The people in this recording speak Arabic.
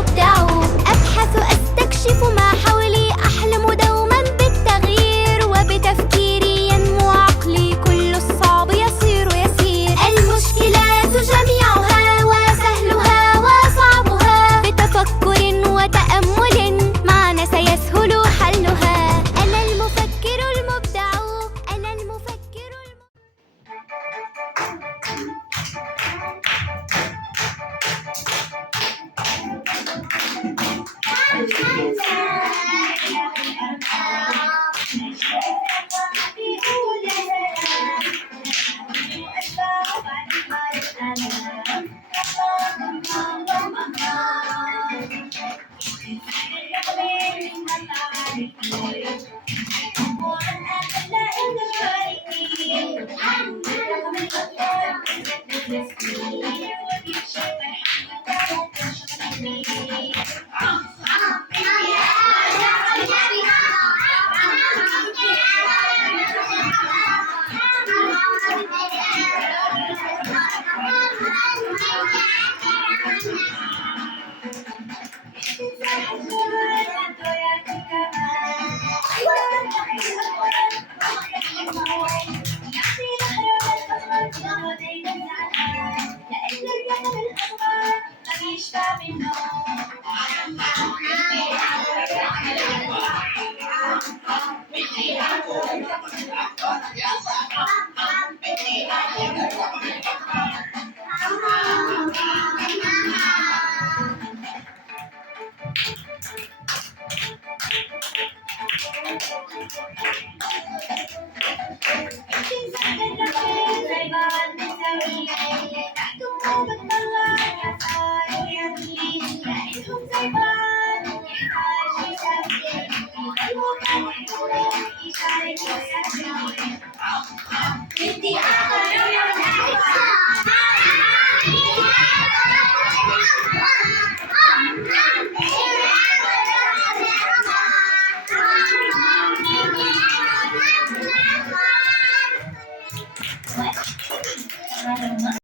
المبدع. أبحث أستكشف ما حولي، أحلم دوما بالتغيير، وبتفكيري ينمو عقلي، كل الصعب يصير يسير. المشكلات جميعها وسهلها وصعبها، بتفكر وتأمل معنا سيسهل حلها. أنا المفكر المبدع، أنا المفكر المبدع.